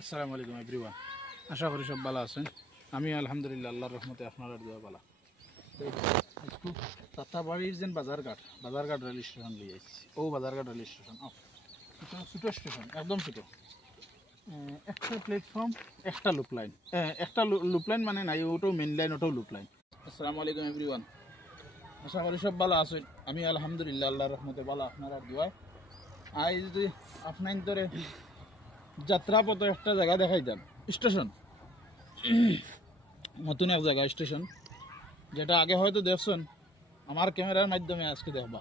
আসসালামু আলাইকুম এভরিওয়ান, আশা করি সব ভালো আছেন। আমি আলহামদুলিল্লাহ আল্লাহর রহমতে আপনারা দোয়া ভালো। একটু তাতাবাড়ির যে বাজারঘাট রেল স্টেশন লিয়ে আসছি। ও বাজারঘাট রেল স্টেশন ছোটো স্টেশন, একদম ছোটো। একটা প্ল্যাটফর্ম, একটা লুপ লাইন, একটা লুপ লাইন মানে নাই, ওটাও মেন লাইন, ওটাও লুপ লাইন। আসসালামু আলাইকুম এভরিওয়ান, আশা করি সব ভালো আছেন। আমি আলহামদুলিল্লাহ আল্লাহর রহমতে ভালো, আপনারা দোয়ায়। আজ যদি আপনার ধরে যাত্রাপথ একটা জায়গা দেখাই যান, স্টেশন, নতুন এক জায়গা স্টেশন, যেটা আগে হয়তো দেখছেন, আমার ক্যামেরার মাধ্যমে আজকে দেখবা।